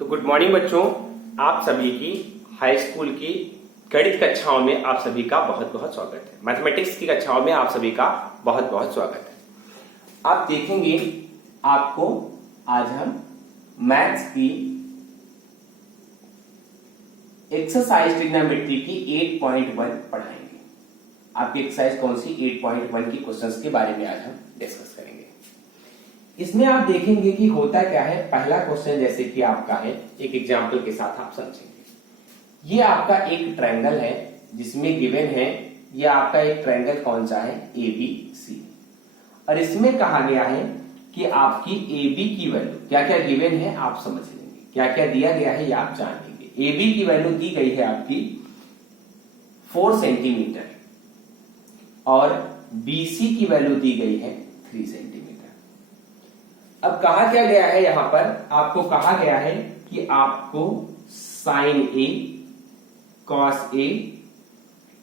तो good morning बच्चों, आप सभी की हाई स्कूल की गणित कक्षाओं में आप सभी का बहुत बहुत स्वागत है। मैथमेटिक्स की कक्षाओं में आप सभी का बहुत बहुत स्वागत है। आप देखेंगे आपको आज हम मैथ्स की एक्सरसाइज ट्रिग्नोमेट्री की 8.1 पढ़ाएंगे। आपकी एक्सरसाइज कौन सी 8.1 की क्वेश्चंस के बारे में आज हम डिस्कस करेंगे। इसमें आप देखेंगे कि होता क्या है। पहला क्वेश्चन जैसे कि आपका है, एक एग्जांपल के साथ आप समझेंगे। ये आपका एक ट्रायंगल है जिसमें गिवन है, ये आपका एक ट्रायंगल कौन सा है, ABC, और इसमें कहा गया है कि आपकी AB की वैल्यू क्या क्या गिवन है आप समझ लेंगे, क्या क्या दिया गया है ये आप जान लेंगे। AB की वैल्यू दी गई है आपकी 4 सेंटीमीटर और BC की वैल्यू दी गई है 3 सेंटीमीटर। अब कहा क्या गया है, यहां पर आपको कहा गया है कि आपको sine A, cos A,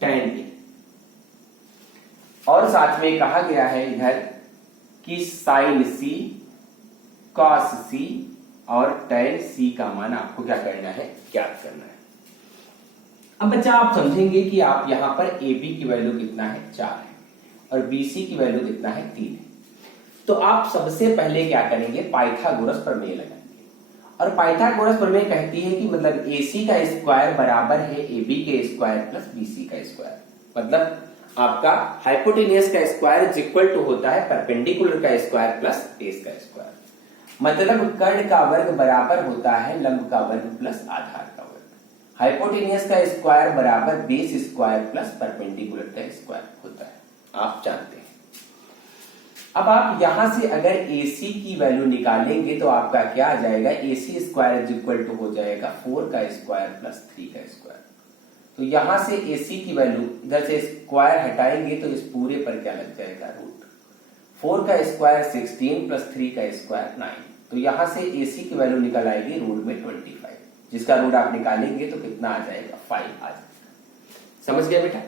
tan A, और साथ में कहा गया है इधर कि साइन C, कॉस C और tan C का मान आपको क्या करना है, ज्ञात करना है। अब बच्चा आप समझेंगे कि आप यहां पर AB की वैल्यू कितना है, 4 है, और BC की वैल्यू कितना है, 3 है। तो आप सबसे पहले क्या करेंगे, पाइथागोरस प्रमेय लगाएंगे। और पाइथागोरस प्रमेय कहती है कि मतलब AC का स्क्वायर बराबर है AB के स्क्वायर प्लस BC का स्क्वायर। मतलब आपका हाइपोटेनियस का स्क्वायर इज इक्वल टू होता है परपेंडिकुलर का स्क्वायर प्लस बेस का स्क्वायर। मतलब कर्ण का वर्ग बराबर होता है लंब का वर्ग प्लस आधार का वर्ग। हाइपोटेनियस का स्क्वायर बराबर बेस स्क्वायर प्लस परपेंडिकुलर का स्क्वायर होता है, आप जानते हैं। अब आप यहां से अगर AC की वैल्यू निकालेंगे तो आपका क्या आ जाएगा, AC square is equal to हो जाएगा 4 का स्क्वायर प्लस 3 का स्क्वायर। तो यहां से AC की वैल्यू इधर से स्क्वायर हटाएंगे तो इस पूरे पर क्या लग जाएगा, रूट। 4 का स्क्वायर 16 प्लस 3 का स्क्वायर 9। तो यहां से AC की वैल्यू निकल आएगी रूट में 25, जिसका रूट आप निकालेंगे तो कितना आ जाएगा, 5 आ जाएगा। समझ गया बेटा।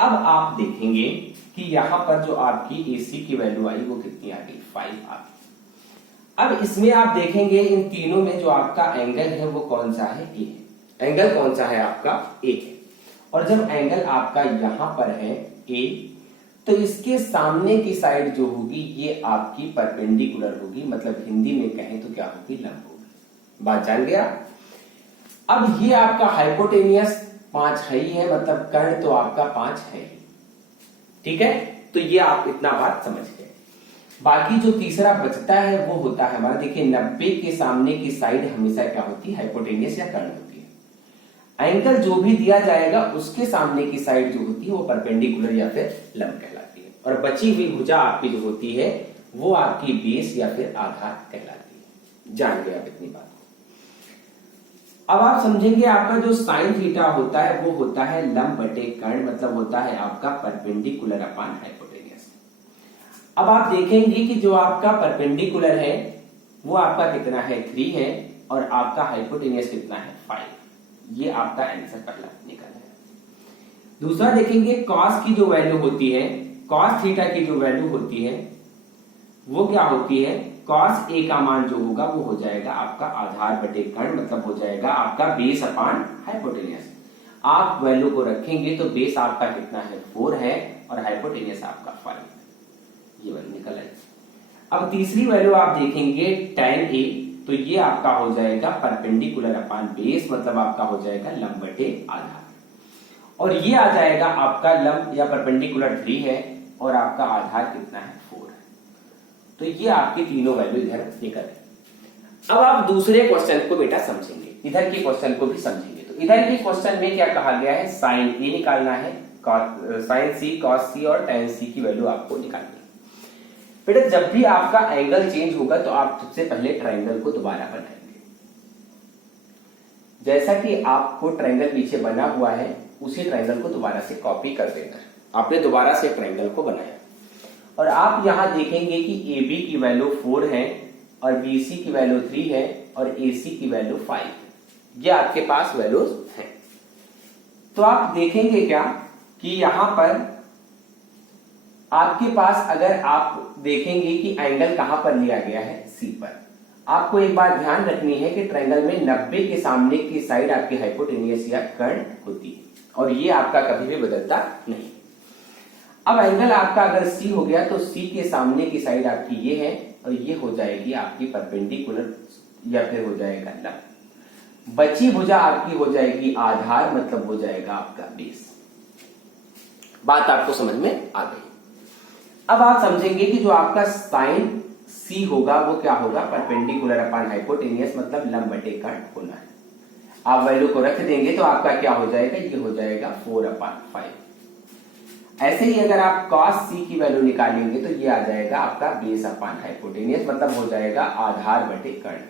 अब आप देखेंगे कि यहां पर जो आपकी AC की वैल्यू आई वो कितनी आ गई, 5 आ गई। अब इसमें आप देखेंगे इन तीनों में जो आपका एंगल है वो कौन सा है, A है। एंगल कौन सा है आपका, A है। और जब एंगल आपका यहां पर है A, तो इसके सामने की साइड जो होगी ये आपकी परपेंडिकुलर होगी, मतलब हिंदी में कहें तो क्या होगी, लंब होगी। बात जान गया। अब ये आपका हाइपोटेनियस 5 है ही है, मतलब कर्ण तो आपका 5 है, ठीक है। तो ये आप इतना बात समझ गए। बाकी जो तीसरा बचता है वो होता है हमारा, देखिए 90 के सामने की साइड हमेशा क्या होती है, हाइपोटेनियस या कर्ण होती है। एंगल जो भी दिया जाएगा उसके सामने की साइड जो होती है वो परपेंडिकुलर या फिर लंब कहलाती है, और बची हुई भुजा आपकी जो होती है वो आपकी बेस या फिर आधार कहलाती है। जान गए आप इतनी बात। अब आप समझेंगे आपका जो साइन थीटा होता है वो होता है लंब बटे कर्ण, मतलब होता है आपका परपेंडिकुलर अपॉन हाइपोटेनियस। अब आप देखेंगे कि जो आपका परपेंडिकुलर है वो आपका कितना है, 3 है, और आपका हाइपोटेनियस कितना है, 5। ये आपका आंसर पहला निकल है। दूसरा देखेंगे कॉस की जो वैल्यू होती है, कॉस थीटा की जो वैल्यू होती है वो क्या होती है, कॉस A का मान जो होगा वो हो जाएगा आपका आधार बटे कर्ण, मतलब हो जाएगा आपका बेस अपॉन हाइपोटेनियस। आप वैल्यू को रखेंगे तो बेस आपका कितना है, 4 है, और हाइपोटेनियस आपका 5 है। ये वैल्यू निकल आई। अब तीसरी वैल्यू आप देखेंगे tan A, तो ये आपका हो जाएगा परपेंडिकुलर अपॉन बेस, मतलब आपका हो जाएगा लंब बटे आधार, और ये आ जाएगा आपका लंब या परपेंडिकुलर 3 है, और आपका आधार कितना है, 4 है। तो ये आपकी तीनों वैल्यू इधर निकल गई। अब आप दूसरे क्वेश्चन को बेटा समझेंगे, इधर के क्वेश्चन को भी समझेंगे। तो इधर के क्वेश्चन में क्या कहा गया है, साइन A निकालना है, साइन C, कॉस C और tan C की वैल्यू आपको निकालनी है। बेटा जब भी आपका एंगल चेंज होगा तो आप सबसे पहले ट्रायंगल को दोबारा बनाएंगे। जैसा कि आपको ट्रायंगल पीछे बना हुआ है उसी ट्रायंगल को दोबारा से कॉपी कर देना है। आपने दोबारा से ट्रायंगल को बनाया, और आप यहां देखेंगे कि AB की वैल्यू 4 है, और BC की वैल्यू 3 है, और AC की वैल्यू 5 है। ये आपके पास वैल्यूज हैं। तो आप देखेंगे क्या कि यहां पर आपके पास अगर आप देखेंगे कि एंगल कहां पर लिया गया है, C पर। आपको एक बात ध्यान रखनी है कि ट्रायंगल में 90 के सामने की साइड आपकी हाइपोटेनियस या कर्ण होती है और ये आपका कभी भी बदलता नहीं। अब एंगल आपका अगर सी हो गया तो सी के सामने की साइड आपकी ये है और ये हो जाएगी आपकी परपेंडिकुलर या फिर हो जाएगा लंब। बची भुजा आपकी हो जाएगी आधार, मतलब हो जाएगा आपका बेस। बात आपको समझ में आ गई। अब आप समझेंगे कि जो आपका साइन सी होगा वो क्या होगा, परपेंडिकुलर अपॉन हाइपोटेनियस, मतलब लंब बटे कर्ण होना है। आप वैल्यू को रख देंगे तो आपका क्या हो जाएगा, ये हो जाएगा 4/5। ऐसे ही अगर आप cos सी की वैल्यू निकालेंगे तो ये आ जाएगा आपका बेस अपॉन हाइपोटेनियस, मतलब हो जाएगा आधार बटे कर्ण,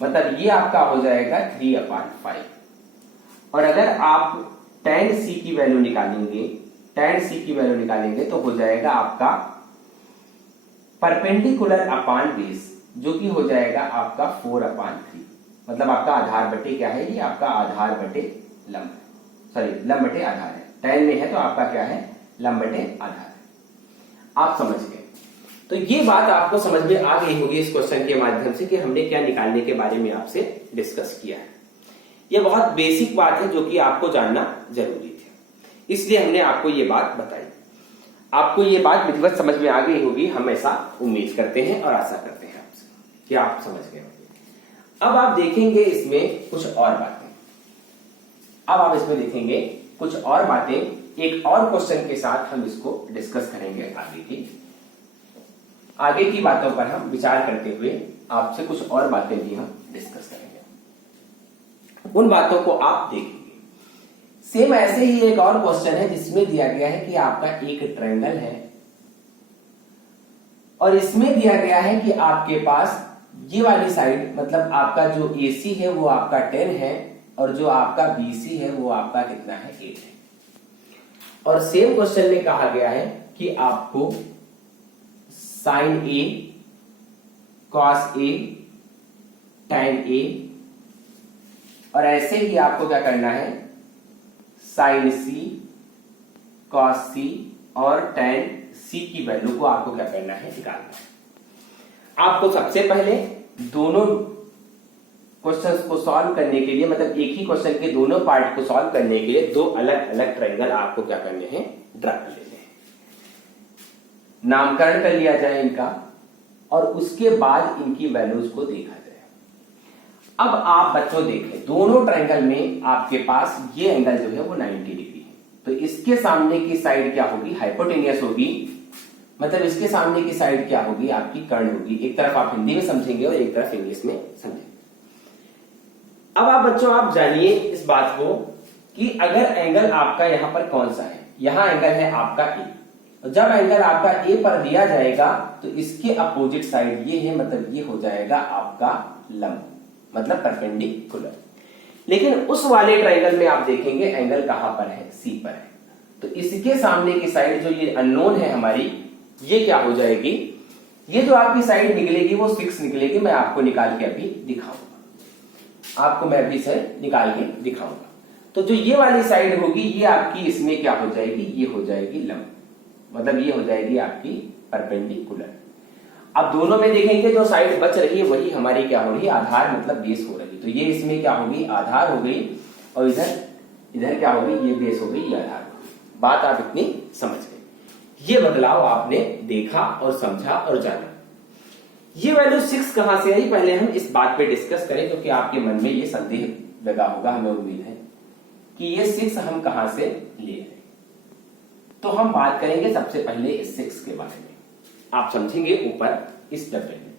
मतलब ये आपका हो जाएगा 3/5। और अगर आप tan सी की वैल्यू निकालेंगे, tan सी की वैल्यू निकालेंगे तो हो जाएगा आपका परपेंडिकुलर अपॉन बेस, जो कि हो जाएगा आपका 4/3, मतलब आपका आधार बटे क्या है, ये आपका आधार बटे लंब, सॉरी लंब बटे आधार है। tan में है तो आपका क्या है, लंब बटे आधार है। आप समझ गए। तो ये बात आपको समझ में आ गई होगी इस क्वेश्चन के माध्यम से कि हमने क्या निकालने के बारे में आपसे डिस्कस किया है। ये बहुत बेसिक बात है जो कि आपको जानना जरूरी थी, इसलिए हमने आपको ये बात बताई। आपको ये बात विधिवत समझ में आ गई होगी, हम ऐसा उम्मीद करते हैं और आशा करते हैं आपसे कि आप समझ गए होंगे। अब आप देखेंगे इसमें कुछ और बातें, अब आप इसमें देखेंगे कुछ और बातें, एक और क्वेश्चन के साथ हम इसको डिस्कस करेंगे। आगे की बातों पर हम विचार करते हुए आपसे कुछ और बातें भी हम डिस्कस करेंगे, उन बातों को आप देखेंगे। सेम ऐसे ही एक और क्वेश्चन है जिसमें दिया गया है कि आपका एक ट्रायंगल है और इसमें दिया गया है कि आपके पास ये वाली साइड, मतलब आपका जो AC है वो आपका 10 है और जो आपका BC है वो आपका कितना है, 8 है। और सेम क्वेश्चन में कहा गया है कि आपको sine A, cos A, tan A और ऐसे ही आपको क्या करना है, साइन C, cos C और tan C की वैल्यू को आपको क्या करना है, निकालना है। आपको सबसे पहले दोनों क्वेश्चंस को सॉल्व करने के लिए, मतलब एक ही क्वेश्चन के दोनों पार्ट को सॉल्व करने के लिए दो अलग अलग ट्रायंगल आपको क्या करने हैं, ड्रा कर लेने हैं। नामकरण कर लिया जाए इनका और उसके बाद इनकी वैल्यूज को देखा जाए। अब आप बच्चों देखें, दोनों ट्रायंगल में आपके पास ये एंगल जो है वो 90 डिग्री है, तो इसके सामने की साइड क्या होगी, हाइपोटेनियस होगी, मतलब इसके सामने की साइड क्या होगी, आपकी कर्ण होगी। एक तरफ आप हिंदी में समझेंगे और एक तरफ इंग्लिश में समझेंगे। अब आप बच्चों आप जानिए इस बात को कि अगर एंगल आपका यहां पर कौन सा है, यहां एंगल है आपका ए, तो जब एंगल आपका ए पर दिया जाएगा तो इसके अपोजिट साइड ये है, मतलब ये हो जाएगा आपका लंब, मतलब परपेंडिकुलर। लेकिन उस वाले ट्रायंगल में आप देखेंगे एंगल कहां पर है, सी पर है, तो इसके सामने की साइड जो ये अननोन है हमारी, ये क्या हो जाएगी, ये जो आपकी साइड निकलेगी वो 6 निकलेगी। मैं आपको निकाल के अभी दिखाऊंगा, आपको मैं अभी इसे निकाल के दिखाऊंगा। तो जो ये वाली साइड होगी ये आपकी इसमें क्या हो जाएगी, ये हो जाएगी लंब, मतलब ये हो जाएगी आपकी परपेंडिकुलर। अब दोनों में देखेंगे जो साइड बच रही है वही हमारी क्या हो रही है, आधार मतलब बेस हो रही है। तो ये इसमें क्या होगी, आधार हो गई, और इधर क्या होगी, ये बेस हो गई, ये आधार हो गई। बात आप इतनी समझ गए। ये बदलाव आपने देखा और समझा और जाना। ये वैल्यू 6 कहां से आई, पहले हम इस बात पे डिस्कस करें, क्योंकि आपके मन में ये संदेह लगा होगा, हमें उम्मीद है कि ये 6 हम कहां से ले रहे। तो हम बात करेंगे सबसे पहले इस 6 के बारे में, आप समझेंगे ऊपर इस डब्बे में।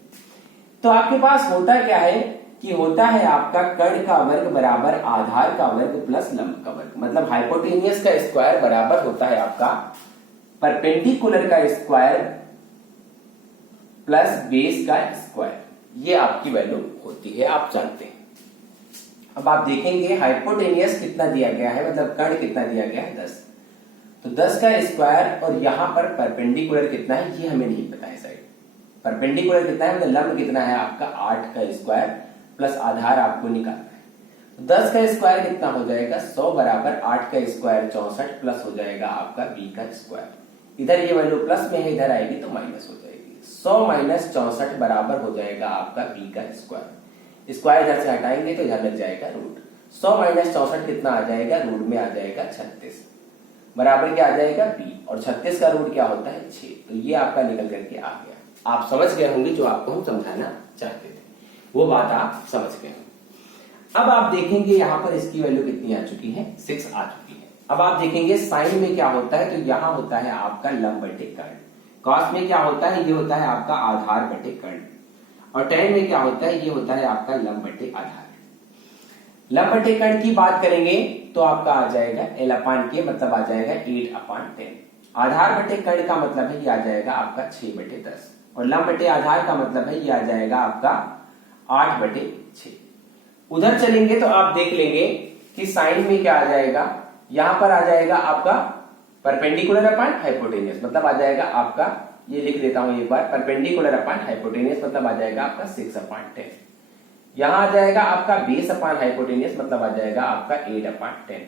तो आपके पास होता क्या है कि होता है आपका कर्ण का वर्ग बराबर आधार का वर्ग प्लस लंब का वर्ग, मतलब हाइपोटेनियस का स्क्वायर बराबर होता है आपका परपेंडिकुलर का स्क्वायर प्लस बेस का स्क्वायर। ये आपकी वैल्यू होती है, आप जानते हैं। अब आप देखेंगे हाइपोटेनियस कितना दिया गया है, मतलब कर्ण कितना दिया गया है, 10, तो 10 का स्क्वायर, और यहां पर परपेंडिकुलर कितना है ये हमें नहीं पता है। साइड परपेंडिकुलर कितना है, मतलब लंब कितना है आपका 8 का स्क्वायर प्लस आधार आपको निकालना है। तो 10 का स्क्वायर कितना हो जाएगा, 100 बराबर 8 का स्क्वायर 64 प्लस हो जाएगा आपका b का स्क्वायर। इधर ये वैल्यू प्लस में है, इधर आएगी तो माइनस हो जाएगी। 100 माइनस 64 बराबर हो जाएगा आपका b का स्क्वायर। स्क्वायर इधर से हटाएंगे तो इधर लग जाएगा रूट। 100 माइनस 64 कितना आ जाएगा, रूट में आ जाएगा 36 बराबर क्या आ जाएगा b, और 36 का रूट क्या होता है 6। तो ये आपका निकल करके आ गया। आप समझ गए होंगे जो आपको हम समझाना चाहते थे, वो बात आप समझ गए होंगे। अब आप देखेंगे यहाँ पर इसकी वैल्यू कितनी आ चुकी है, 6 आ चुकी है। अब आप देखेंगे साइन में क्या होता है, तो यहाँ होता है आपका लंब बटे कर्ण। कॉस में क्या होता है, ये होता है आपका आधार बटे कर्ण। और टेन में क्या होता है, ये होता है आपका लंब बटे आधार। लंब बटे कर्ण की बात करेंगे तो आपका आ जाएगा l अपान के, मतलब आ जाएगा 8/10। आधार बटे कर्ण का मतलब है ये आ जाएगा आपका 6/10, और लंब बटे आधार का मतलब है ये आ जाएगा आपका 8/6। उधर चलेंगे तो आप देख लेंगे कि साइन में क्या आ जाएगा, यहां पर आ जाएगा आपका परपेंडिकुलर अपान हाइपोटेनियस, मतलब आ जाएगा आपका, ये लिख देता हूं एक बार, परपेंडिकुलर अपान हाइपोटेनियस मतलब आ जाएगा आपका 6/10। यहां आ जाएगा आपका बेस अपान हाइपोटेनियस मतलब आ जाएगा आपका 8/10,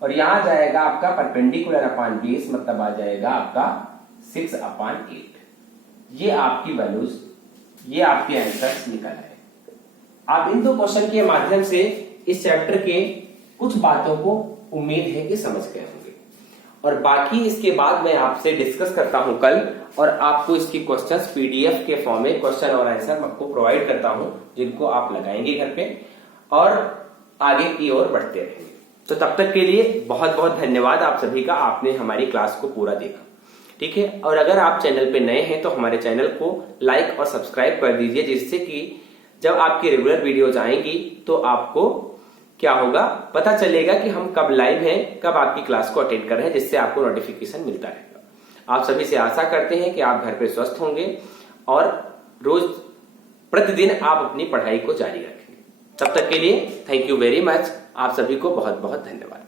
और यहां जाएगा आपका परपेंडिकुलर अपान बेस मतलब आ जाएगा आपका 6/8। ये आपकी वैल्यूज, ये आपके आंसर्स निकल आए। आप इन दो क्वेश्चन के माध्यम से इस चैप्टर के कुछ बातों को उम्मीद है कि समझ गए होंगे, और बाकी इसके बाद मैं आपसे डिस्कस करता हूं कल, और आपको इसकी क्वेश्चंस पीडीएफ के फॉर्म में क्वेश्चन और आंसर आपको प्रोवाइड करता हूं, जिनको आप लगाएंगे घर पे और आगे की ओर बढ़ते रहेंगे। तो तब तक के लिए बहुत बहुत धन्यवाद आप सभी का, आपने हमारी क्लास को पूरा देखा, ठीक है। और अगर आप चैनल पे नए हैं तो हमारे चैनल को लाइक और सब्सक्राइब कर दीजिए, जिससे कि जब आपकी रेगुलर वीडियोज आएंगी तो आपको क्या होगा, पता चलेगा कि हम कब लाइव हैं, कब आपकी क्लास को अटेंड कर रहे हैं, जिससे आपको नोटिफिकेशन मिलता रहेगा। आप सभी से आशा करते हैं कि आप घर पे स्वस्थ होंगे और रोज प्रतिदिन आप अपनी पढ़ाई को जारी रखेंगे। तब तक के लिए थैंक यू वेरी मच, आप सभी को बहुत बहुत धन्यवाद।